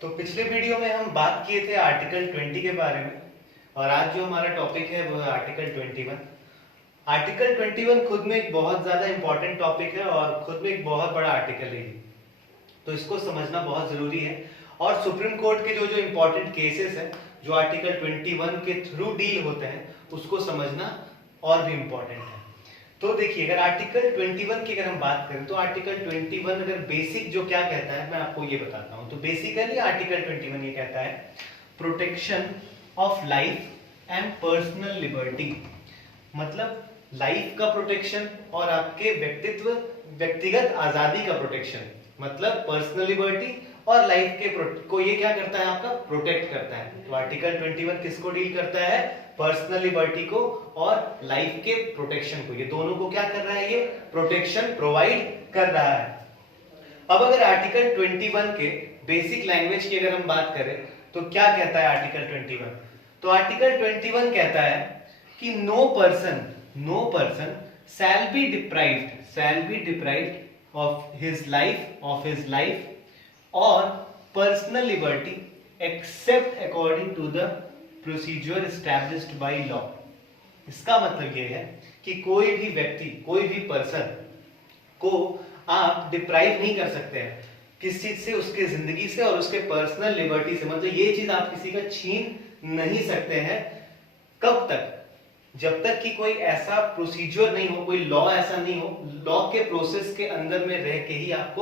तो पिछले वीडियो में हम बात किए थे आर्टिकल 20 के बारे में और आज जो हमारा टॉपिक है वो है आर्टिकल 21। आर्टिकल 21 खुद में एक बहुत ज्यादा इंपॉर्टेंट टॉपिक है और खुद में एक बहुत बड़ा आर्टिकल है, तो इसको समझना बहुत जरूरी है। और सुप्रीम कोर्ट के जो जो इंपॉर्टेंट केसेस हैं जो आर्टिकल 21 के थ्रू डील होते हैं उसको समझना और भी इंपॉर्टेंट है। तो देखिए, अगर आर्टिकल 21 की अगर हम बात करें तो आर्टिकल 21 अगर बेसिक जो क्या कहता है मैं आपको ये बताता हूं। तो बेसिकली आर्टिकल 21 ये कहता है protection of life and personal liberty, मतलब लाइफ का प्रोटेक्शन और आपके व्यक्तिगत आजादी का प्रोटेक्शन, मतलब पर्सनल लिबर्टी और लाइफ के को ये क्या करता है, आपका प्रोटेक्ट करता है। तो आर्टिकल 21 किसको डील करता है? पर्सनल लिबर्टी को और लाइफ के प्रोटेक्शन को, ये दोनों को क्या कर रहा है, ये प्रोटेक्शन प्रोवाइड कर रहा है। अब अगर आर्टिकल 21 के बेसिक लैंग्वेज की अगर हम बात करें तो क्या कहता है आर्टिकल 21? तो आर्टिकल 21 कहता है कि no person shall be deprived of his life or personal liberty except according to the procedure established by law। इसका मतलब ये है कि कोई भी व्यक्ति, कोई भी पर्सन को आप डिप्राइव नहीं कर सकते हैं किस चीज से, उसके जिंदगी से और उसके पर्सनल लिबर्टी से। मतलब ये चीज आप किसी का छीन नहीं सकते हैं। कब तक? जब तक कि कोई ऐसा प्रोसीजर नहीं हो, कोई लॉ ऐसा नहीं हो, लॉ के प्रोसेस के अंदर में रह के ही आप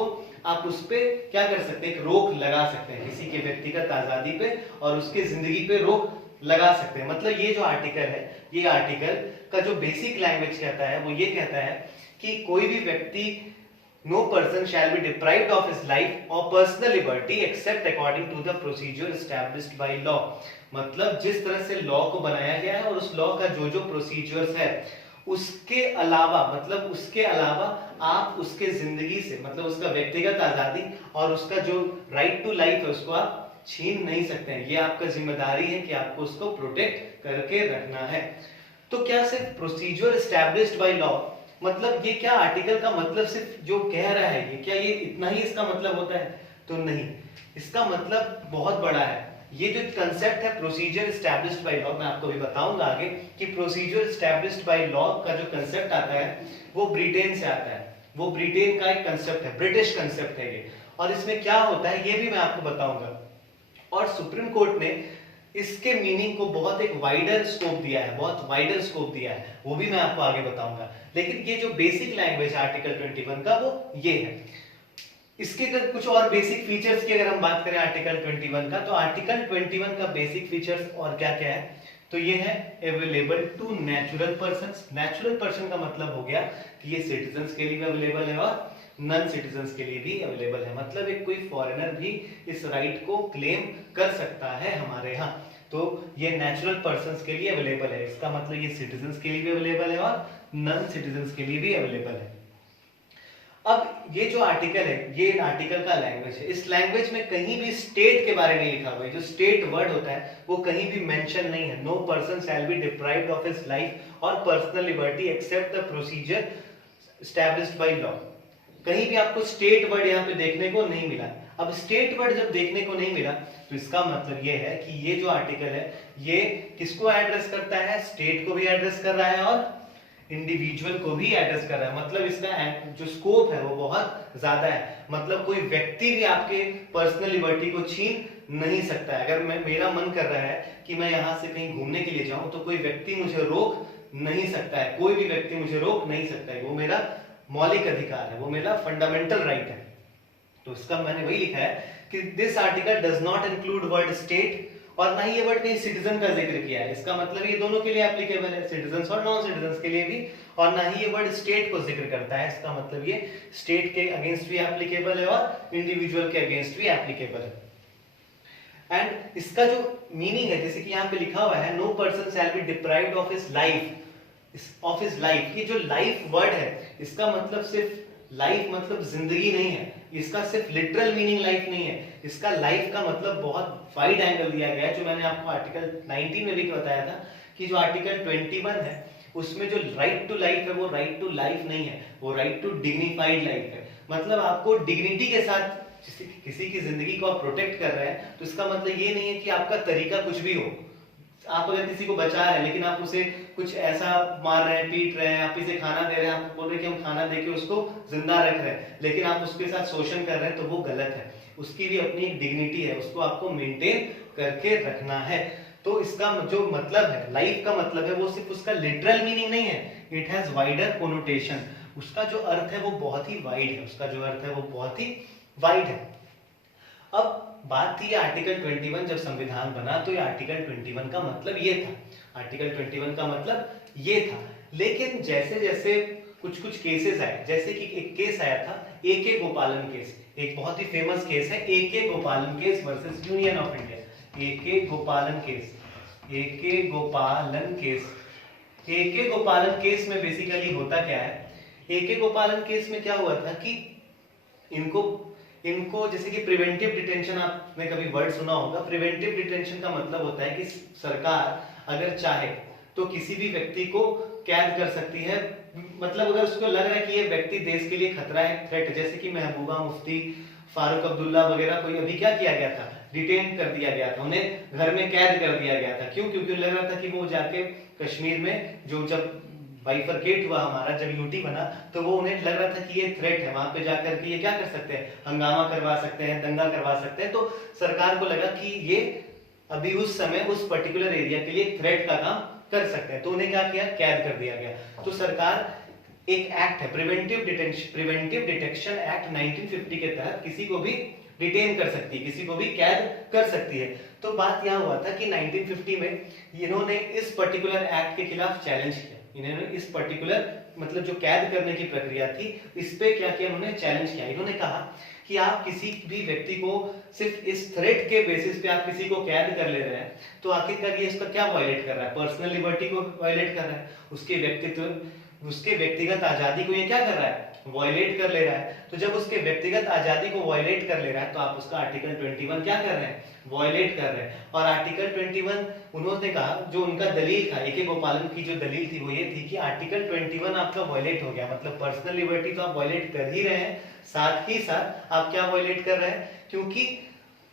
उस पे क्या कर सकते हैं, एक रोक लगा सकते हैं, किसी के व्यक्तिगत आजादी पे और उसके जिंदगी पे रोक लगा सकते हैं। मतलब ये जो आर्टिकल है, ये आर्टिकल का जो बेसिक लैंग्वेज कहता है वो ये कहता है कि कोई भी व्यक्ति, no person shall be deprived of his life और personal liberty except according to the procedure established by law. मतलब जिस तरह से लॉ को बनाया गया है और उस लॉ का जो जो प्रोसीजर्स है उसके अलावा, मतलब उसके अलावा आप उसके जिंदगी से, मतलब उसका व्यक्तिगत आजादी और उसका जो राइट टू लाइफ है उसको आप छीन नहीं सकते हैं। ये आपका जिम्मेदारी है कि आपको उसको प्रोटेक्ट करके रखना है। तो क्या सिर्फ प्रोसीजर एस्टैब्लिश्ड बाय लॉ, मतलब ये क्या आर्टिकल का मतलब सिर्फ जो कह रहा है ये क्या ये इतना ही इसका मतलब होता है? तो नहीं, इसका मतलब बहुत बड़ा है। ये जो कंसेप्ट है प्रोसीजर एस्टैब्लिश्ड बाय लॉ, मैं आपको भी बताऊंगा आगे कि प्रोसीजर एस्टैब्लिश्ड बाय लॉ का जो कंसेप्ट आता है वो ब्रिटेन से आता है। वो ब्रिटेन का एक कंसेप्ट है, ब्रिटिश कंसेप्ट है ये। और इसमें क्या होता है ये भी मैं आपको बताऊंगा। और सुप्रीम कोर्ट ने इसके मीनिंग को बहुत एक वाइडर स्कोप दिया है, बहुत वाइडर स्कोप दिया है, वो भी मैं आपको आगे बताऊंगा। लेकिन ये जो बेसिक लैंग्वेज आर्टिकल 21 का वो ये है। इसके कुछ और बेसिक फीचर्स की अगर हम बात करें आर्टिकल 21 का, तो आर्टिकल 21 का बेसिक फीचर्स और क्या क्या है, तो ये है available to natural persons. Natural person का मतलब हो गया कि ये सिटीजन्स के लिए भी अवेलेबल है और नॉन सिटीजन्स के लिए भी अवेलेबल है। मतलब एक कोई फॉरेनर भी इस राइट को क्लेम कर सकता है हमारे यहाँ। तो ये नेचुरल पर्संस के लिए अवेलेबल है, इसका मतलब ये सिटीजन्स के लिए भी अवेलेबल है और नॉन सिटीजन्स के लिए भी अवेलेबल है। अब ये जो आर्टिकल है, ये आर्टिकल का लैंग्वेज है। इस लैंग्वेज में कहीं भी स्टेट के बारे में लिखा हुआ है, जो स्टेट वर्ड होता है वो कहीं भी मेंशन नहीं है। No person shall be deprived of his life और personal liberty except the procedure established by law. कहीं भी आपको स्टेट वर्ड यहाँ पे देखने को नहीं मिला। अब स्टेट वर्ड जब देखने को नहीं मिला तो इसका मतलब ये है कि ये जो आर्टिकल है ये किसको एड्रेस करता है? स्टेट को भी एड्रेस कर रहा है और इंडिविजुअल को भी एड्रेस कर रहा है। मतलब इसका जो स्कोप है वो बहुत ज्यादा है। मतलब कोई व्यक्ति भी आपके पर्सनल लिबर्टी को छीन नहीं सकता है। अगर मेरा मन कर रहा है कि मैं यहाँ से कहीं घूमने के लिए जाऊं तो कोई व्यक्ति मुझे रोक नहीं सकता है, कोई भी व्यक्ति मुझे रोक नहीं सकता है। वो मेरा मौलिक अधिकार है, वो मेरा फंडामेंटल राइट है। तो इसका मैंने वही लिखा है कि this article does not include word state, और ना ही ये वर्ड कहीं सिटीजन का जिक्र किया है। इसका मतलब ये दोनों के लिए एप्लीकेबल है, सिटीजन्स और नॉन सिटीजन्स के लिए भी। और ना ही ये वर्ड स्टेट को जिक्र करता है, इसका मतलब ये स्टेट के अगेंस्ट भी एप्लीकेबल है और इंडिविजुअल के अगेंस्ट भी एप्लीकेबल है। एंड इसका जो मीनिंग है, जैसे कि यहाँ पे लिखा हुआ है, no person shall be deprived of his life. ये जो लाइफ वर्ड है इसका मतलब सिर्फ लाइफ मतलब जिंदगी नहीं है, इसका सिर्फ लिटरल मीनिंग लाइफ नहीं है। इसका लाइफ का मतलब बहुत वाइड एंगल दिया गया है, जो मैंने आपको आर्टिकल 19 में भी बताया था कि जो आर्टिकल 21 है उसमें जो राइट टू लाइफ है वो राइट टू लाइफ नहीं है, वो राइट टू डिग्निफाइड लाइफ है। मतलब आपको डिग्निटी के साथ किसी की जिंदगी को आप प्रोटेक्ट कर रहे हैं तो इसका मतलब ये नहीं है कि आपका तरीका कुछ भी हो। आप अगर किसी को बचा रहे हैं लेकिन आप उसे कुछ ऐसा मार रहे हैं, पीट रहे हैं, आप इसे खाना दे रहे हैं, आप बोल रहे हैं कि हम खाना देके उसको जिंदा रख रहे हैं, लेकिन आप उसके साथ शोषण कर रहे हैं, तो वो गलत है। उसकी भी अपनी एक डिग्निटी है, उसको आपको मेंटेन करके रखना है। तो इसका जो मतलब है, लाइफ का मतलब है, वो सिर्फ उसका लिटरल मीनिंग नहीं है, इट हैज वाइडर कोनोटेशन। उसका जो अर्थ है वो बहुत ही वाइड है, उसका जो अर्थ है वो बहुत ही वाइड है। अब बात थी आर्टिकल 21, जब संविधान बना तो ये आर्टिकल 21 का मतलब ये था, आर्टिकल 21 का मतलब ये था। लेकिन जैसे जैसे कुछ कुछ केसेस आए, जैसे कि एक केस आया था ए.के. गोपालन केस, एक बहुत ही फेमस केस है A K. Gopalan case versus Union of India. A K. Gopalan case, A K. Gopalan case, A K. Gopalan case में बेसिकली होता क्या है, ए.के. गोपालन केस में क्या हुआ था कि इनको जैसे कि प्रिवेंटिव डिटेंशन, आपने कभी वर्ड सुना होगा। प्रिवेंटिव डिटेंशन का मतलब होता है कि सरकार अगर चाहे तो किसी भी व्यक्ति को कैद कर सकती है, मतलब अगर उसको लग रहा है कि ये व्यक्ति देश के लिए खतरा है, थ्रेट, जैसे कि महबूबा मुफ्ती, फारूक अब्दुल्ला वगैरह को अभी क्या किया गया था, डिटेन कर दिया गया था, उन्हें घर में कैद कर दिया गया था। क्यों? क्योंकि लग रहा था कि वो जाके कश्मीर में जो जब बाइफरकेट हुआ हमारा, जब यूटी बना, तो वो उन्हें लग रहा था कि ये थ्रेट है, वहां पे जाकर के ये क्या कर सकते हैं, हंगामा करवा सकते हैं, दंगा करवा सकते हैं। तो सरकार को लगा कि ये अभी उस समय उस पर्टिकुलर एरिया के लिए थ्रेट का काम कर सकते हैं, तो उन्हें क्या किया, कैद कर दिया गया। तो सरकार, एक एक्ट है प्रिवेंटिव डिटेक्शन एक्ट 1950 के तहत किसी को भी डिटेन कर सकती है, किसी को भी कैद कर सकती है। तो बात यह हुआ था कि 1950 में इन्होंने इस पर्टिकुलर एक्ट के खिलाफ चैलेंज किया, इन्होंने इस पर्टिकुलर मतलब जो कैद करने की प्रक्रिया थी, इस पे क्या किया, उन्होंने चैलेंज किया। इन्होंने कहा कि आप किसी भी व्यक्ति को सिर्फ इस थ्रेट के बेसिस पे आप किसी को कैद कर ले रहे हैं, तो आखिरकार ये इसका क्या वायलेट कर रहा है, पर्सनल लिबर्टी को वायलेट कर रहा है, उसके व्यक्तित्व, उसके व्यक्तिगत आजादी को ये क्या कर रहा है, वायलेट कर ले रहा है। तो जब उसके व्यक्तिगत आजादी को वायलेट कर ले रहा है, तो आप उसका आर्टिकल 21 क्या कर रहे हैं, वायलेट कर रहे हैं। और आर्टिकल 21 उन्होंने कहा, जो उनका दलील था, ए.के. गोपालन की जो दलील थी वो ये थी कि आर्टिकल 21 आपका वायलेट हो गया, मतलब पर्सनल लिबर्टी तो आप वायलेट कर ही रहे हैं, साथ ही साथ आप क्या वायलेट कर रहे हैं, क्योंकि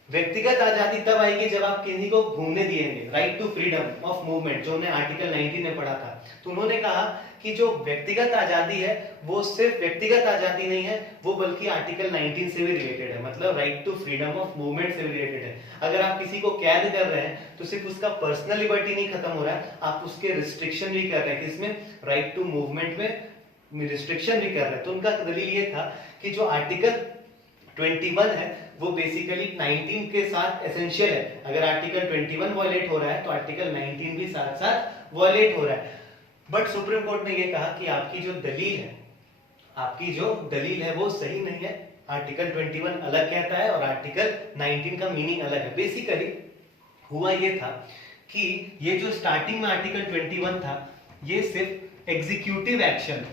व्यक्तिगत आजादी तब आएगी जब आप किसी को घूमने दिएंगे, right to freedom of movement, जो हमने आर्टिकल 19 में पढ़ा था। तो उन्होंने कहा कि जो व्यक्तिगत आजादी है वो सिर्फ व्यक्तिगत आजादी नहीं है, वो बल्कि आर्टिकल 19 से भी रिलेटेड है, मतलब right to freedom of movement से भी रिलेटेड है। अगर आप किसी को कैद कर रहे हैं तो सिर्फ उसका पर्सनल लिबर्टी नहीं खत्म हो रहा है, आप उसके रिस्ट्रिक्शन भी कर रहे हैं, किसमें, राइट टू मूवमेंट में रिस्ट्रिक्शन भी कर रहे हैं। तो उनका दलील ये था कि जो आर्टिकल 21 है वो बेसिकली 19 के साथ एसेंशियल है। अगर आर्टिकल 21 वायलेट हो रहा है तो आर्टिकल 19 भी साथ साथ वायलेट हो रहा है। बट सुप्रीम कोर्ट ने ये कहा कि आपकी जो दलील है वो सही नहीं है, आर्टिकल 21 अलग कहता है और आर्टिकल 19 का मीनिंग अलग है। बेसिकली हुआ ये था कि ये जो स्टार्टिंग में आर्टिकल 21 था, ये सिर्फ एग्जीक्यूटिव एक्शन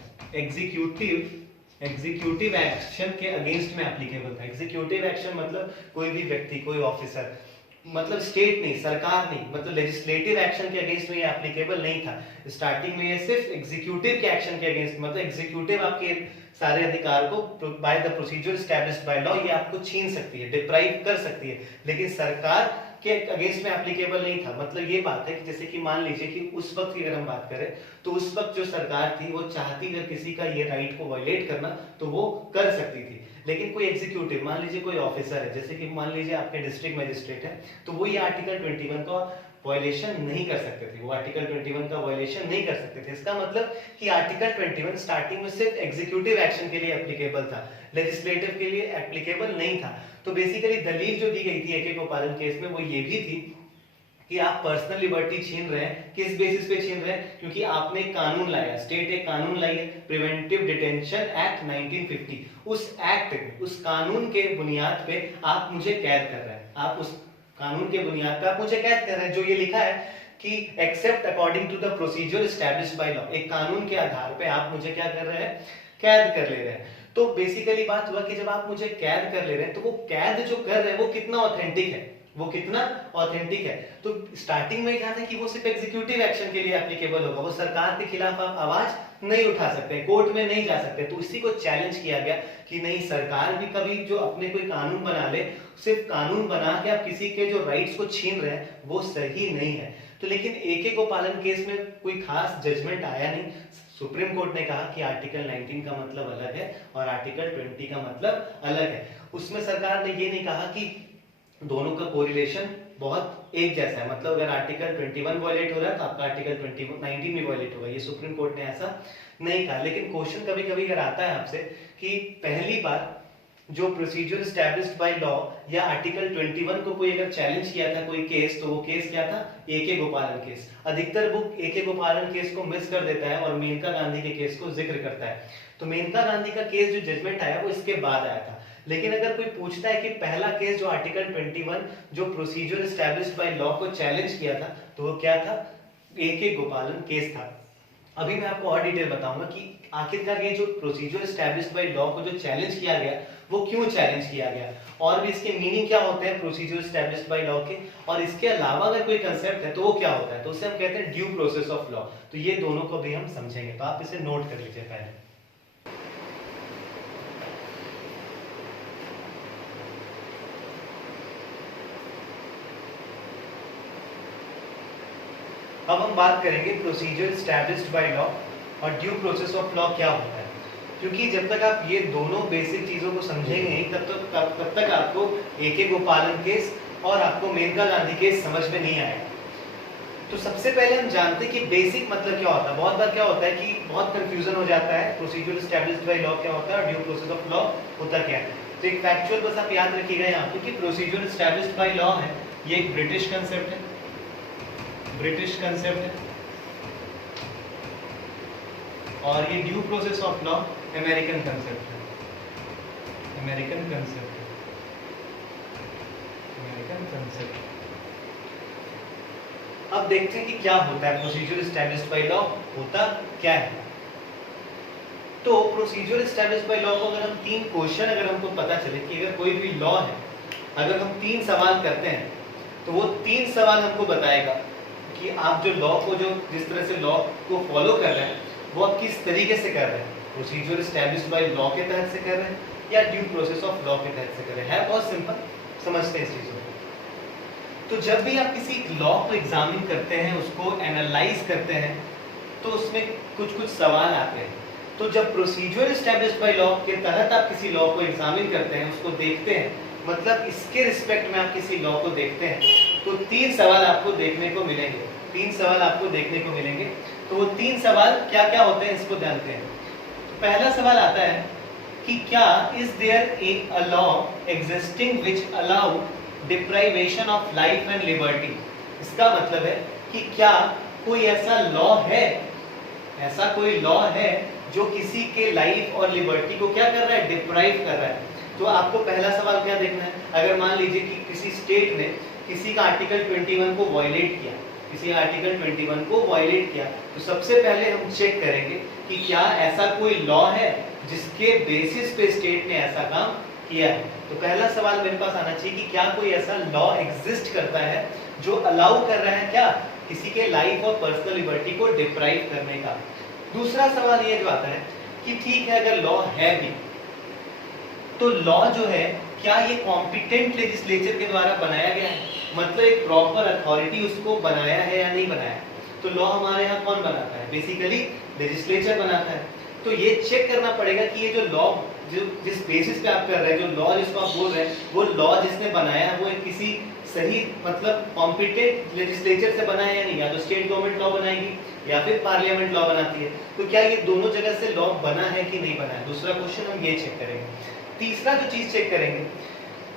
के अगेंस्ट में एप्लीकेबल था। एग्जीक्यूटिव एक्शन मतलब कोई भी व्यक्ति, कोई ऑफिसर, मतलब स्टेट नहीं, सरकार नहीं, मतलब लेजिस्लेटिव एक्शन के अगेंस्ट में ये एप्लीकेबल नहीं था। स्टार्टिंग में ये सिर्फ एग्जीक्यूटिव के एक्शन के अगेंस्ट, मतलब एग्जीक्यूटिव आपके सारे अधिकार को by the procedure established by law ये आपको छीन सकती है, डिप्राइव कर सकती है, लेकिन सरकार के अगेंस्ट में एप्लीकेबल नहीं था। मतलब ये बात है कि जैसे कि मान लीजिए कि उस वक्त की अगर हम बात करें तो उस वक्त जो सरकार थी वो चाहती अगर किसी का ये राइट को वायलेट करना तो वो कर सकती थी, लेकिन कोई एग्जीक्यूटिव, मान लीजिए कोई ऑफिसर है, जैसे कि मान लीजिए आपके डिस्ट्रिक्ट मजिस्ट्रेट है, तो वो ये आर्टिकल 21 का वायलेशन नहीं कर सकते थे, वो आर्टिकल 21 का वायलेशन नहीं कर सकते थे। इसका मतलब कि आर्टिकल 21 स्टार्टिंग में सिर्फ एग्जीक्यूटिव एक्शन के लिए एप्लीकेबल था, लेजिस्लेटिव के लिए एप्लीकेबल नहीं था। तो बेसिकली दलील जो दी गई थी ए.के. गोपालन केस में वो ये भी थी कि आप पर्सनल लिबर्टी छीन रहे हैं, किस बेसिस पे छीन रहे हैं, क्योंकि आपने कानून लाया, स्टेट एक कानून लाई है, प्रिवेंटिव डिटेंशन एक्ट 1950, उस एक्ट, उस कानून के बुनियाद पे आप मुझे कैद कर रहे हैं, आप उस कानून के बुनियाद पे आप मुझे कैद कर रहे हैं, जो ये लिखा है कि except according to the procedure established by law, एक कानून के आधार पे आप मुझे क्या कर रहे हैं, कैद कर ले रहे हैं। तो बेसिकली बात हुआ कि जब आप मुझे कैद कर ले रहे हैं तो वो कैद जो कर रहे हैं वो कितना ऑथेंटिक है, वो कितना ऑथेंटिक है। तो स्टार्टिंग में क्या था कि वो सिर्फ एग्जीक्यूटिव एक्शन के लिए एप्लीकेबल होगा, वो सरकार के खिलाफ आप आवाज नहीं उठा सकते, कोर्ट में नहीं जा सकते। तो इसी को चैलेंज किया गया कि नहीं, सरकार भी कभी जो अपने कोई कानून बना ले, सिर्फ कानून बना के आप किसी के जो राइट्स को छीन रहे हैं वो सही नहीं है। तो लेकिन AK गोपालन केस में कोई खास जजमेंट आया नहीं। सुप्रीम कोर्ट ने कहा कि आर्टिकल 19 का मतलब अलग है और आर्टिकल 20 का मतलब अलग है। उसमें सरकार ने ये नहीं कहा कि दोनों का कोरिलेशन बहुत एक जैसा है, मतलब अगर आर्टिकल 21 वायलेट हो रहा है तो आपका आर्टिकल 19 भी वायलेट होगा, ये सुप्रीम कोर्ट ने ऐसा नहीं कहा। लेकिन क्वेश्चन कभी कभी अगर आता है आपसे कि पहली बार जो प्रोसीजर एस्टैब्लिश्ड बाय लॉ या आर्टिकल 21 को कोई अगर चैलेंज किया था कोई केस, तो वो केस क्या था? AK गोपालन केस। अधिकतर बुक AK गोपालन केस को मिस कर देता है और मेनका गांधी के केस को जिक्र करता है। तो मेनका गांधी का केस जो जजमेंट आया वो इसके बाद आया था। लेकिन अगर कोई पूछता है कि पहला केस जो आर्टिकल 21 जो प्रोसीजर एस्टैब्लिश्ड बाय लॉ को चैलेंज किया था, तो वो क्या था? AK गोपालन केस था। अभी मैं आपको और डिटेल बताऊंगा कि आखिरकार ये जो प्रोसीजर एस्टैब्लिश्ड बाय लॉ को जो चैलेंज किया गया वो क्यों चैलेंज किया गया, और भी इसके मीनिंग क्या होते हैं प्रोसीजर एस्टैब्लिश्ड बाय लॉ के, और इसके अलावा अगर कोई कंसेप्ट है तो वो क्या होता है, तो उसे हम कहते हैं ड्यू प्रोसेस ऑफ लॉ। तो ये दोनों को भी हम समझेंगे, तो आप इसे नोट कर लीजिए पहले। अब हम बात करेंगे प्रोसीजर एस्टैब्लिश्ड बाय लॉ और ड्यू प्रोसेस ऑफ लॉ क्या होता है, क्योंकि जब तक आप ये दोनों बेसिक चीजों को समझेंगे नहीं तब तक आपको AK गोपालन केस और आपको मेनका गांधी केस समझ में नहीं आएगा। तो सबसे पहले हम जानते हैं कि बेसिक मतलब क्या होता है। बहुत बार क्या होता है कि बहुत कंफ्यूजन हो जाता है, प्रोसीजर एस्टैब्लिश्ड बाय लॉ क्या होता है और ड्यू प्रोसेस ऑफ लॉ होता क्या है। तो एक फैक्चुअल बस आप याद रखिएगा यहाँ पे कि प्रोसीजर एस्टैब्लिश्ड बाय लॉ है, ये एक ब्रिटिश कंसेप्ट है, ब्रिटिश कंसेप्ट है, और ये due process of law American concept है, अमेरिकन कंसेप्ट है, अमेरिकन कंसेप्ट। अब देखते हैं कि क्या होता है प्रोसीजर एस्टैब्लिश्ड बाय लॉ, होता क्या है। तो प्रोसीजर एस्टैब्लिश्ड बाय लॉ को अगर हम तीन क्वेश्चन अगर हमको पता चले कि अगर कोई भी लॉ है, अगर हम तीन सवाल करते हैं तो वो तीन सवाल हमको बताएगा कि आप जो लॉ को जो जिस तरह से लॉ को फॉलो कर रहे हैं वो आप किस तरीके से कर रहे हैं, प्रोसीजर एस्टैब्लिश्ड बाय लॉ के तहत से कर रहे हैं या ड्यू प्रोसेस ऑफ लॉ के तहत से कर रहे हैं। है बहुत सिंपल, समझते हैं इस चीजों को। तो जब भी आप किसी लॉ को एग्जामिन करते हैं, उसको एनालाइज करते हैं, तो उसमें कुछ कुछ सवाल आते हैं। तो जब प्रोसीजर एस्टैब्लिश्ड बाय लॉ के तहत आप किसी लॉ को एग्जामिन करते हैं, उसको देखते हैं, मतलब इसके रिस्पेक्ट में आप किसी लॉ को देखते हैं, तो तीन सवाल आपको देखने को मिलेंगे, तीन सवाल आपको देखने को मिलेंगे। तो वो तीन सवाल क्या क्या होते हैं इसको जानते हैं। तो पहला सवाल आता है कि क्या is there a law existing which allow deprivation of life and liberty. इसका मतलब है कि क्या कोई ऐसा लॉ है, ऐसा कोई लॉ है जो किसी के लाइफ और लिबर्टी को क्या कर रहा है, डिप्राइव कर रहा है। तो आपको पहला सवाल क्या देखना है, अगर मान लीजिए कि किसी स्टेट ने किसी का आर्टिकल 21 को वायलेट किया, किसी आर्टिकल 21 को वायलेट किया, तो सबसे पहले हम चेक करेंगे कि क्या ऐसा कोई लॉ है जिसके बेसिस पे स्टेट ने ऐसा काम किया है। तो पहला सवाल मेरे पास आना चाहिए कि क्या कोई ऐसा लॉ एग्जिस्ट करता है जो अलाउ कर रहा है क्या किसी के लाइफ और पर्सनल लिबर्टी को डिप्राइव करने का। दूसरा सवाल ये जो आता है कि ठीक है अगर लॉ है भी, तो लॉ जो है क्या ये कॉम्पिटेंट लेजिस्लेचर के द्वारा बनाया गया है, मतलब एक प्रॉपर अथॉरिटी उसको बनाया है या नहीं बनाया। तो लॉ हमारे यहाँ कौन बनाता है, बेसिकली लेजिस्लेचर बनाता है। तो ये चेक करना पड़ेगा कि ये जो लॉ जो जिस बेसिस पे आप कर रहे हैं, जो लॉ जिसको आप बोल रहे हैं, वो लॉ जिसने बनाया है वो किसी सही मतलब कॉम्पिटेंट लेजिस्लेचर से बनाया या नहीं, या तो स्टेट गवर्नमेंट लॉ बनाएगी या फिर पार्लियामेंट लॉ बनाती है। तो क्या ये दोनों जगह से लॉ बना है कि नहीं बना है, दूसरा क्वेश्चन हम ये चेक करेंगे। तीसरा जो चीज चेक करेंगे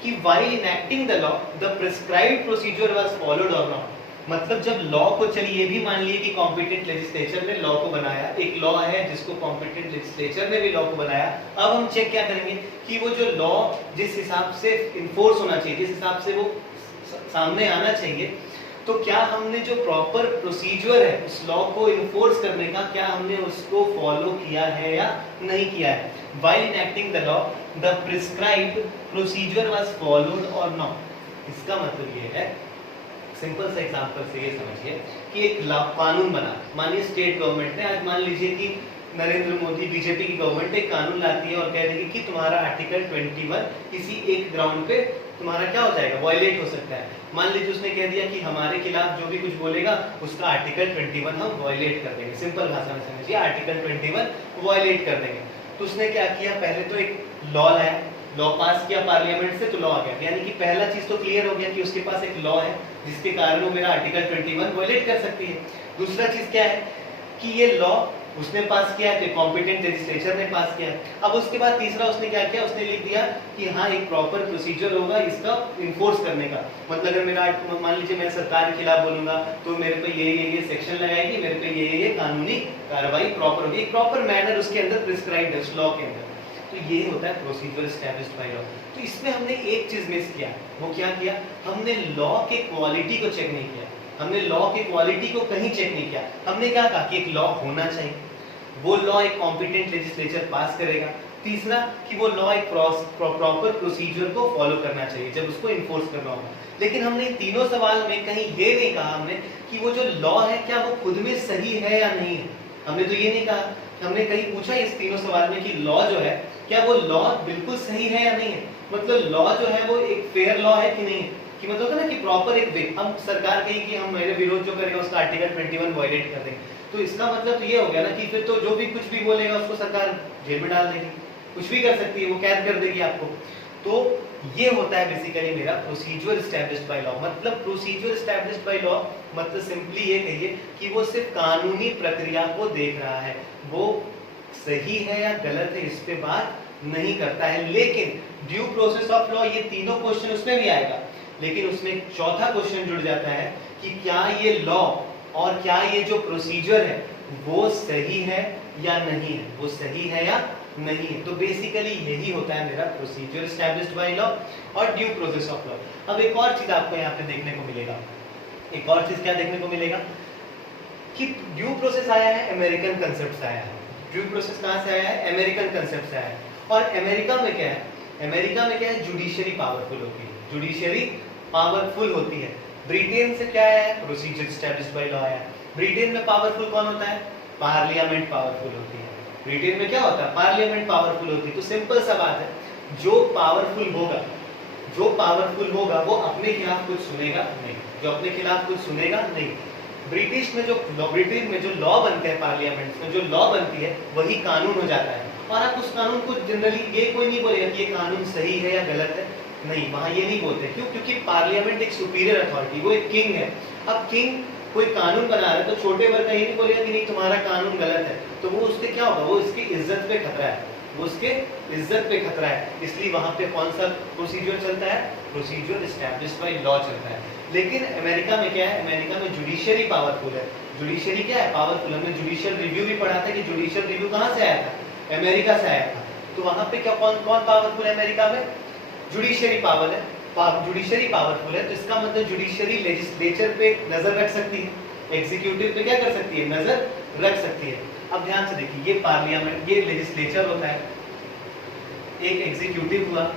कि while enacting the law the prescribed procedure was followed और नॉट। मतलब जब लॉ को, चलिए ये भी मान लिए कि कॉम्पिटेंट लेजिस्लेचर ने लॉ को बनाया, एक लॉ है जिसको कॉम्पिटेंट लेजिस्लेचर ने भी लॉ को बनाया। अब हम चेक क्या करेंगे कि वो जो लॉ जिस हिसाब से इन्फोर्स होना चाहिए, जिस हिसाब से वो सामने आना चाहिए, तो क्या हमने जो प्रॉपर प्रोसीजर है उस लॉ को इन्फोर्स करने का, क्या हमने उसको फॉलो किया है या नहीं किया है। While enacting the law, the prescribed procedure was followed or not. इसका मतलब ये है, सिंपल सा एग्जांपल से ये समझिए कि एक कानून बना, मानिए स्टेट गवर्नमेंट ने, आज मान लीजिए कि नरेंद्र मोदी बीजेपी की गवर्नमेंट एक कानून लाती है और कह देगी कि तुम्हारा आर्टिकल 21 किसी एक ग्राउंड पे तुम्हारा क्या हो जाएगा, वायलेट हो सकता है। मान लीजिए उसने कह दिया कि हमारे खिलाफ जो भी कुछ बोलेगा उसका आर्टिकल 21 हम वायलेट कर देंगे, सिंपल भाषा में समझिए, आर्टिकल 21 वायलेट कर देंगे। तो उसने क्या किया, पहले तो एक लॉ लाया, लॉ पास किया पार्लियामेंट से, तो लॉ आ गया, यानी कि पहला चीज तो क्लियर हो गया कि उसके पास एक लॉ है जिसके कारण वो मेरा आर्टिकल 21 वायलेट कर सकती है। दूसरा चीज क्या है कि ये लॉ उसने पास किया है, तो कॉम्पिटेंट लेजिस्लेचर ने पास किया। अब उसके बाद तीसरा उसने क्या किया, उसने लिख दिया कि हाँ एक प्रॉपर प्रोसीजर होगा इसका इन्फोर्स करने का। मतलब अगर मेरा मान लीजिए मैं सरकार के खिलाफ बोलूंगा तो मेरे पे ये सेक्शन लगाएगी, मेरे पे ये कानूनी कार्रवाई प्रॉपर होगी, एक प्रॉपर मैनर उसके अंदर प्रिस्क्राइब्ड है उस लॉ के अंदर। तो ये होता है प्रोसीजर एस्टैब्लिश्ड बाय लॉ। तो इसमें हमने एक चीज मिस किया, वो क्या किया, हमने लॉ के क्वालिटी को चेक नहीं किया, हमने लॉ की क्वालिटी को कहीं चेक नहीं किया। हमने क्या कहा कि एक लॉ होना चाहिए, वो लॉ एक कॉम्पिटेंट लेजिस्लेचर पास करेगा। तीसरा कि वो लॉ एक प्रॉपर प्रोसीजर को फॉलो करना चाहिए जब उसको इन्फोर्स करना होगा। लेकिन हमने तीनों सवाल में कहीं ये नहीं कहा हमने कि वो जो लॉ है क्या वो खुद में सही है या नहीं है। हमने तो ये नहीं कहा, हमने कहीं पूछा इस तीनों सवाल में कि लॉ जो है क्या वो लॉ बिल्कुल सही है या नहीं है, मतलब लॉ जो है वो एक फेयर लॉ है कि नहीं है, कि मतलब होता है ना कि प्रॉपर एक वे, हम सरकार कही कि हम मेरे विरोध जो करेगा उसका आर्टिकल 21 वायलेट कर देंगे, तो इसका मतलब तो ये हो गया ना कि फिर तो जो भी कुछ भी बोलेगा उसको सरकार जेल में डाल देगी, कुछ भी कर सकती है, वो कैद कर देगी आपको। तो ये होता है बेसिकली मेरा प्रोसीजर एस्टैब्लिश्ड बाय लॉ। मतलब प्रोसीजर एस्टैब्लिश्ड बाय लॉ मतलब सिंपली ये कहिए कि वो सिर्फ कानूनी प्रक्रिया को देख रहा है, वो सही है या गलत है इस पे बात नहीं करता है। लेकिन ड्यू प्रोसेस ऑफ लॉ, ये तीनों क्वेश्चन उसमें भी आएगा, लेकिन उसमें चौथा क्वेश्चन जुड़ जाता है कि क्या ये लॉ और क्या ये जो प्रोसीजर है वो सही है या नहीं है, वो सही है या नहीं है। तो बेसिकली यही होता है मेरा प्रोसीजर एस्टैब्लिश्ड बाय लॉ और ड्यू प्रोसेस ऑफ लॉ। अब एक और चीज आपको यहाँ पे देखने को मिलेगा, एक और चीज क्या देखने को मिलेगा कि ड्यू प्रोसेस आया है, अमेरिकन कंसेप्ट से आया है। ड्यू प्रोसेस कहाँ से आया है, अमेरिकन कंसेप्ट से आया है। और अमेरिका में क्या है, अमेरिका में क्या है, जुडिशरी पावरफुल होती है, जुडिशरी पावरफुल होती है। ब्रिटेन से क्या है, प्रोसीजर एस्टैब्लिश्ड बाय लॉ आया है। ब्रिटेन में पावरफुल कौन होता है, पार्लियामेंट पावरफुल होती है। ब्रिटेन में क्या होता है, पार्लियामेंट पावरफुल होती है। तो सिंपल सा बात है, जो पावरफुल होगा, जो पावरफुल होगा वो अपने खिलाफ कुछ सुनेगा नहीं, जो अपने खिलाफ कुछ सुनेगा नहीं। ब्रिटिश में जो ब्रिटेन में जो लॉ बनते हैं, पार्लियामेंट में जो लॉ बनती है वही कानून हो जाता है। और आप उस कानून को जनरली ये कोई नहीं बोलेगा कि ये कानून सही है या गलत है, नहीं, वहां ये नहीं बोलते। क्यों, क्योंकि पार्लियामेंट एक सुपीरियर अथॉरिटी, वो एक किंग है। अब किंग कोई कानून बना रहा है तो छोटे वर्ग का ये नहीं बोलेगा कि नहीं तुम्हारा कानून गलत है, तो वो उसके क्या होगा, वो उसकी इज्जत पे खतरा है, वो उसके इज्जत पे खतरा है। इसलिए वहां पे कौन सा प्रोसीजर चलता है, प्रोसीजर एस्टैब्लिश्ड बाय लॉ चलता है। लेकिन अमेरिका में क्या है, अमेरिका में जुडिशरी पावरफुल है। जुडिशरी क्या है, पावरफुल। हमने जुडिशियल रिव्यू भी पढ़ा था कि जुडिशियल रिव्यू कहाँ से आया था, अमेरिका से आया था। तो वहां पे क्या कौन कौन पावरफुल है अमेरिका में, जुडिशरी पावर है, जुडिशरी पावरफुल है। तो इसका मतलब जुडिशरी लेजिस्लेचर पे नजर रख सकती है, एग्जीक्यूटिव पे क्या कर सकती है, नजर रख सकती है। अब ध्यान से देखिए, ये पार्लियामेंट, ये लेजिस्लेचर होता है, एक एग्जीक्यूटिव हुआ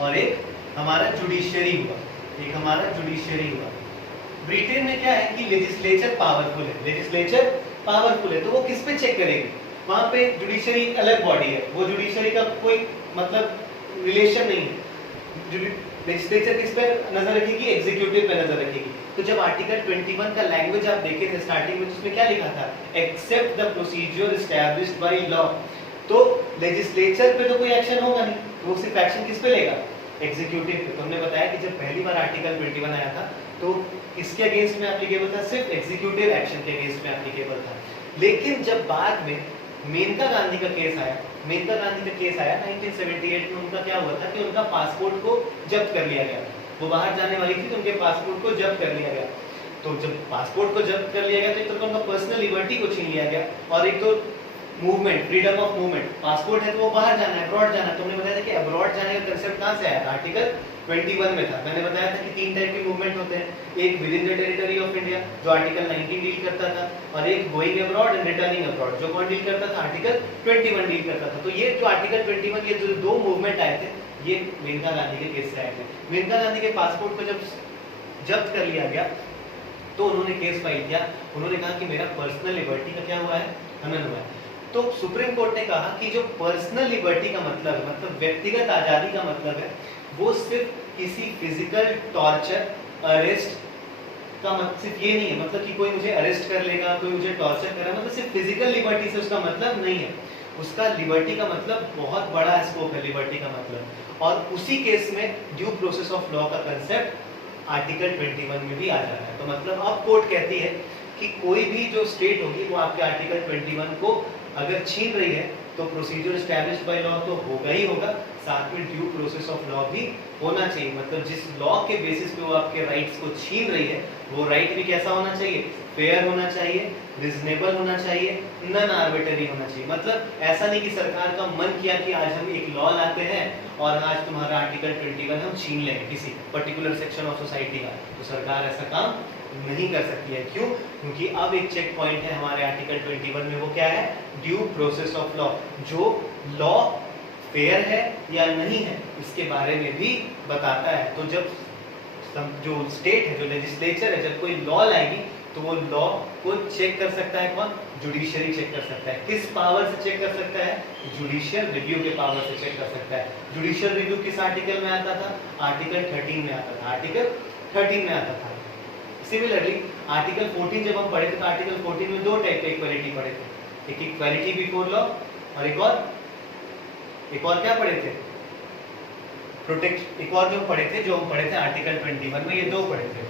और एक हमारा जुडिशरी हुआ, एक हमारा जुडिशरी हुआ। ब्रिटेन में क्या है कि लेजिस्लेचर पावरफुल है, लेजिस्लेचर पावरफुल है, तो वो किस पे चेक करेगी, वहां पे जुडिशरी एक अलग बॉडी है, वो जुडिशरी का कोई मतलब रिलेशन नहीं है। लेजिस्लेचर किस पे नजर रखेगी, एग्जीक्यूटिव पे नजर रखेगी। तो जब आर्टिकल 21 का लैंग्वेज आप देखे थे स्टार्टिंग में, तो उसमें क्या लिखा था, except the procedure established by law. तो लेजिस्लेचर पे तो कोई एक्शन होगा नहीं, वो सिर्फ एक्शन किस पे लेगा, एग्जीक्यूटिव पे। तो हमने बताया कि जब पहली बार आर्टिकल 21 आया था तो किसके अगेंस्ट में एप्लीकेबल था, सिर्फ एग्जीक्यूटिव एक्शन के अगेंस्ट में एप्लीकेबल था। लेकिन जब बाद में मेनका गांधी का केस आया, मेनका गांधी का केस आया 1978 में, उनका क्या हुआ था कि उनका पासपोर्ट को जब्त कर लिया गया। वो बाहर जाने वाली थी तो उनके पासपोर्ट को जब्त कर लिया गया। तो जब पासपोर्ट को जब्त कर लिया गया तो एक तो उनका पर्सनल लिबर्टी को छीन लिया गया, और एक तो movement, freedom of movement. Passport है तो वो बाहर जाना है, अब्रॉड जाना है। तो हमने बताया था कि अब्रॉड जाने का कंसेप्ट कहां से आया था, आर्टिकल 21 में था। मैंने बताया था कि 3 टाइप के मूवमेंट होते हैं, एक with in the territory of India जो आर्टिकल 19 डील करता था, और एक going abroad and returning abroad जो कौन डील करता था, आर्टिकल 21 डील करता था। तो ये जो आर्टिकल 21, ये जो दो मूवमेंट आए थे ये मेनका गांधी के केस से आए थे। मेनका गांधी के पासपोर्ट को जब जब्त कर लिया गया तो उन्होंने केस फाइल किया। उन्होंने कहा कि मेरा पर्सनल लिबर्टी का क्या हुआ है, हनन हुआ है। तो सुप्रीम कोर्ट ने कहा कि जो पर्सनल लिबर्टी का मतलब व्यक्तिगत आजादी का मतलब है, वो सिर्फ किसी फिजिकल टॉर्चर, अरेस्ट का मतलब सिर्फ ये नहीं है, मतलब कि कोई मुझे अरेस्ट कर लेगा, कोई मुझे टॉर्चर कर रहा है, मतलब सिर्फ फिजिकल लिबर्टी से उसका मतलब नहीं है। उसका लिबर्टी का मतलब बहुत बड़ा स्कोप है लिबर्टी का मतलब। और उसी केस में ड्यू प्रोसेस ऑफ लॉ का कंसेप्ट आर्टिकल 21 में भी आ जा रहा है। तो मतलब अब कोर्ट कहती है कि कोई भी जो स्टेट होगी वो आपके आर्टिकल 21 को अगर छीन रही है तो प्रोसीजर एस्टैब्लिश्ड बाय लॉ तो होगा ही होगा, साथ में ड्यू प्रोसेस ऑफ लॉ भी होना चाहिए। मतलब जिस लॉ के बेसिस पे वो आपके राइट्स को छीन रही है वो राइट भी कैसा होना चाहिए, फेयर होना चाहिए, रिजनेबल होना चाहिए, नॉन आर्बिट्ररी होना चाहिए। मतलब ऐसा नहीं कि सरकार का मन किया कि आज हम एक लॉ लाते हैं और आज तुम्हारा आर्टिकल 21 हम छीन लेंगे किसी पर्टिकुलर सेक्शन ऑफ सोसाइटी का, तो सरकार ऐसा काम नहीं कर सकती है। क्यों? क्योंकि अब एक चेक पॉइंट है हमारे आर्टिकल 21 में, वो क्या है, ड्यू प्रोसेस ऑफ लॉ। जो लॉ फेयर है या नहीं है इसके बारे में भी बताता है। तो जब जो स्टेट है, जो लेजिस्लेचर है, जब कोई लॉ लाएगी तो वो लॉ को चेक कर सकता है कौन, जुडिशियरी चेक कर सकता है। किस पावर से चेक कर सकता है, जुडिशियल रिव्यू के पावर से चेक कर सकता है। जुडिशियल रिव्यू किस आर्टिकल में आता था, आर्टिकल 13 में आता था, आर्टिकल 13 में आता था। सिमिलरली आर्टिकल 14 जब हम पढ़े थे तो आर्टिकल 14 में दो टाइप के इक्वालिटी पढ़े थे, एक इक्वालिटी बिफोर लॉ और एक और क्या पढ़े थे, प्रोटेक्ट। एक और जो हम पढ़े थे आर्टिकल 21 में, ये दो पढ़े थे,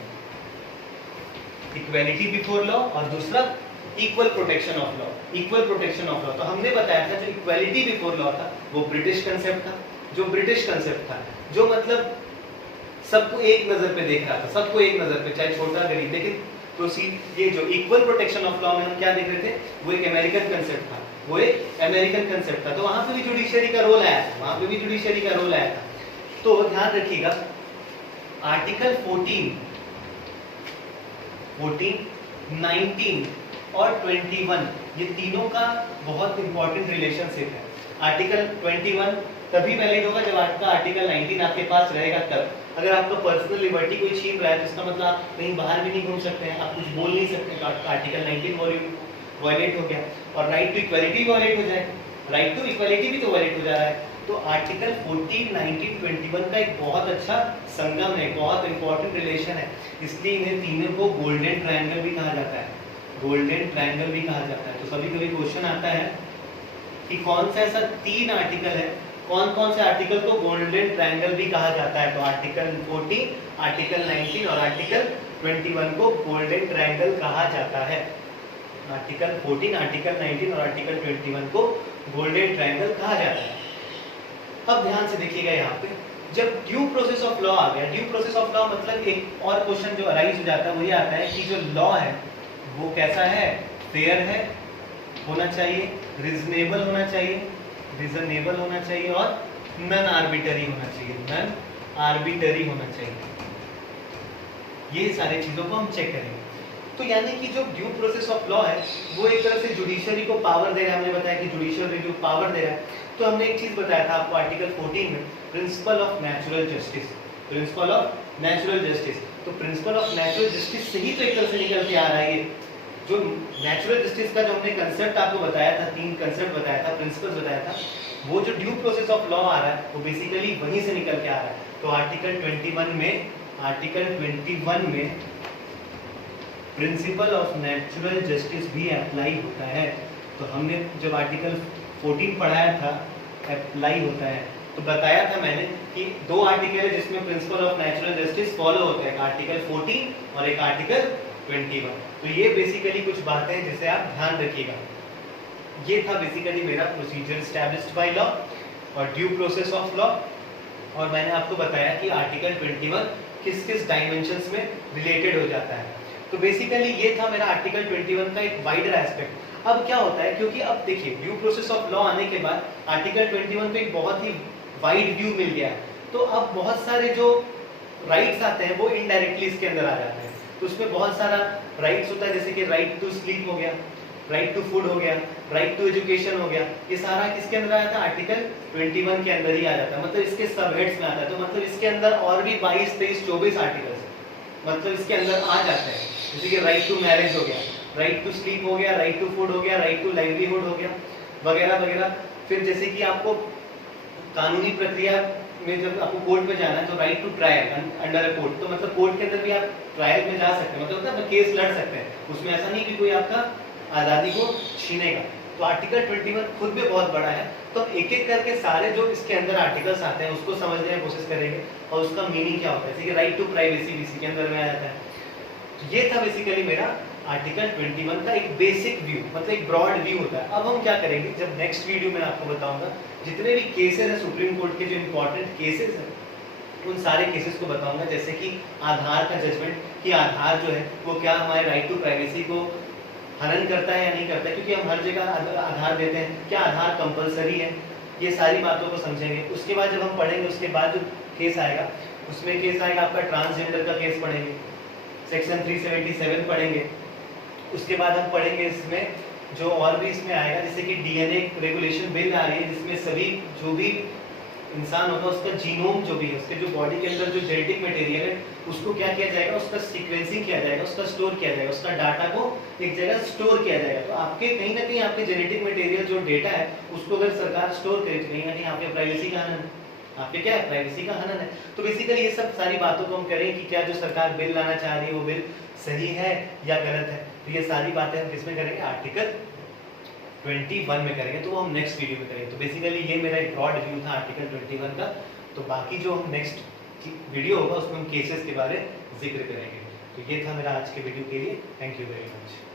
इक्वालिटी बिफोर लॉ और दूसरा equal protection of law. Equal protection of law तो हमने बताया था जो इक्वालिटी बिफोर लॉ था वो ब्रिटिश कंसेप्ट था, जो मतलब सबको एक नजर पे देख रहा था, सबको एक नजर पे, चाहे छोटा गरीब। लेकिन प्रोसीड ये जो इक्वल प्रोटेक्शन ऑफ लॉ में हम क्या देख रहे थे, वो एक अमेरिकन कंसेप्ट था, तो वहां पे भी जुडिशियरी का रोल आया था, तो ध्यान रखिएगा आर्टिकल 14, 19 और 21 ये तीनों का बहुत इंपॉर्टेंट रिलेशनशिप है। आर्टिकल 21 तभी वैलिड होगा जब आपका आर्टिकल 19 आपके पास रहेगा तब। अगर आपका पर्सनल लिबर्टी कोई छीन रहा है तो इसका मतलब आप कहीं बाहर भी नहीं घूम सकते हैं, आप कुछ बोल नहीं सकते, तो आर्टिकल 19 वायलेट हो गया और राइट टू इक्वालिटी वायलेट हो जाएगा, राइट टू इक्वालिटी भी तो वायलेट हो जा रहा है। तो आर्टिकल 14, 19, 21 का एक बहुत अच्छा संगम है, बहुत इंपॉर्टेंट रिलेशन है, इसलिए इन्हें तीनों को गोल्डन ट्रायंगल भी कहा जाता है, तो कभी कभी क्वेश्चन आता है कि कौन सा ऐसा 3 आर्टिकल है, कौन से आर्टिकल को गोल्डन ट्रायंगल भी कहा जाता है, तो आर्टिकल 14, आर्टिकल 19 और आर्टिकल 21 को गोल्डन ट्रायंगल कहा जाता है। आर्टिकल 14, आर्टिकल 19 और आर्टिकल 21 को गोल्डन ट्रायंगल कहा जाता है। अब ध्यान से देखिएगा यहाँ पे, जब ड्यू प्रोसेस ऑफ लॉ आ गया, ड्यू प्रोसेस ऑफ लॉ मतलब एक और क्वेश्चन जो अराइज हो जाता है वो ये आता है कि जो लॉ है वो कैसा है, फेयर है होना चाहिए, रिजनेबल होना चाहिए और नॉन आर्बिट्ररी होना चाहिए, ये सारी चीजों को हम चेक करेंगे। तो यानी कि जो ड्यू प्रोसेस ऑफ लॉ है वो एक तरह से जुडिशियरी को पावर दे रहा है, हमने बताया कि जुडिशियल रिव्यू पावर दे रहा है। तो हमने एक चीज बताया था आपको आर्टिकल 14 में, प्रिंसिपल ऑफ नेचुरल जस्टिस, तो प्रिंसिपल ऑफ नेचुरल जस्टिस से ही तो एक तरह से निकल के आ रहा है ये जो नेचुरल जस्टिस का जो हमने कंसेप्ट आपको बताया था, 3 कंसेप्ट बताया था, प्रिंसिपल्स बताया था, वो जो ड्यू प्रोसेस ऑफ लॉ आ रहा है वो बेसिकली वहीं से निकल के आ रहा है। तो आर्टिकल 21 में प्रिंसिपल ऑफ नेचुरल जस्टिस भी अप्लाई होता है। तो हमने जब आर्टिकल 14 पढ़ाया था अप्लाई होता है, तो बताया था मैंने कि 2 आर्टिकल है जिसमें principle of natural justice follow होता है, आर्टिकल 14 और एक आर्टिकल 21। तो ये बेसिकली कुछ बातें हैं जिसे आप ध्यान रखिएगा। ये था बेसिकली मेरा प्रोसीजर एस्टैब्लिश्ड बाय लॉ और ड्यू प्रोसेस ऑफ लॉ, और मैंने आपको बताया कि आर्टिकल 21 किस किस डायमेंशंस में रिलेटेड हो जाता है। तो बेसिकली ये था मेरा आर्टिकल 21 का एक वाइडर एस्पेक्ट। अब क्या होता है, क्योंकि अब देखिए ड्यू प्रोसेस ऑफ लॉ आने के बाद आर्टिकल 21 को एक बहुत ही वाइड व्यू मिल गया है, तो अब बहुत सारे जो राइट्स आते हैं वो इनडायरेक्टली इसके अंदर आ जाते हैं। तो उसमें बहुत सारा राइट्स होता है, जैसे कि राइट टू स्लीप हो गया, राइट टू फूड हो गया, राइट टू एजुकेशन हो गया, ये सारा किसके अंदर आया था? आर्टिकल 21 के अंदर ही आ जाता है, मतलब इसके सब हेड्स में आता है। तो मतलब इसके अंदर और भी 22, 23, 24 आर्टिकल्स मतलब इसके अंदर आ जाते हैं। जैसे कि राइट टू मैरिज हो गया, राइट टू स्लीप हो गया, राइट टू फूड हो गया, राइट टू लाइवलीहुड हो गया, वगैरह वगैरह। फिर जैसे कि आपको कानूनी प्रक्रिया में जब आपको कोर्ट में जाना है तो right to trial under a court, तो मतलब कोर्ट के अंदर भी आप ट्रायल में जा सकते हैं, मतलब केस लड़ सकते हैं। उसमें ऐसा नहीं कि कोई आपका आज़ादी को छीनेगा। तो आर्टिकल 21 खुद में बहुत बड़ा है। तो एक एक करके सारे जो इसके अंदर आर्टिकल्स आते हैं उसको समझने की कोशिश करेंगे और उसका मीनिंग क्या होता है। जैसे कि राइट टू प्राइवेसी भी इसी के अंदर में आ जाता है। ये था बेसिकली मेरा आर्टिकल 21 का एक बेसिक व्यू, मतलब एक ब्रॉड व्यू होता है। अब हम क्या करेंगे, जब नेक्स्ट वीडियो में आपको बताऊंगा जितने भी केसेस हैं सुप्रीम कोर्ट के, जो इंपॉर्टेंट केसेस हैं उन सारे केसेस को बताऊंगा। जैसे कि आधार का जजमेंट, कि आधार जो है वो क्या हमारे राइट टू प्राइवेसी को हनन करता है या नहीं करता है, क्योंकि हम हर जगह आधार देते हैं, क्या आधार कंपलसरी है, ये सारी बातों को समझेंगे। उसके बाद जब हम पढ़ेंगे उसके बाद जो केस आएगा उसमें केस आएगा आपका ट्रांसजेंडर का केस पढ़ेंगे, सेक्शन 377 पढ़ेंगे। उसके बाद हम पढ़ेंगे इसमें जो और भी इसमें आएगा, जैसे कि डीएनए रेगुलेशन बिल आ रही है जिसमें सभी जो भी इंसान होगा उसका जीनोम जो भी है, उसके जो बॉडी के अंदर जो जेनेटिक मटेरियल है उसको क्या किया जाएगा, उसका सीक्वेंसिंग किया जाएगा, उसका स्टोर किया जाएगा, उसका डाटा को एक जगह स्टोर किया जाएगा। तो आपके कहीं ना कहीं आपके जेनेटिक मटेरियल जो डेटा है उसको अगर सरकार स्टोर करे तो कहीं ना कहीं आपके प्राइवेसी का हनन, आपके क्या है, प्राइवेसी का हनन है। तो बेसिकली ये सब सारी बातों को हम करें कि क्या जो सरकार बिल लाना चाह रही है वो बिल सही है या गलत है। तो ये सारी बातें हम किसमें करेंगे, आर्टिकल 21 में करेंगे, तो वो हम नेक्स्ट वीडियो में करेंगे। तो बेसिकली ये मेरा एक ब्रॉड व्यू था आर्टिकल 21 का। तो बाकी जो हम नेक्स्ट वीडियो होगा उसमें हम केसेस के बारे जिक्र करेंगे। तो ये था मेरा आज के वीडियो के लिए। Thank you very much.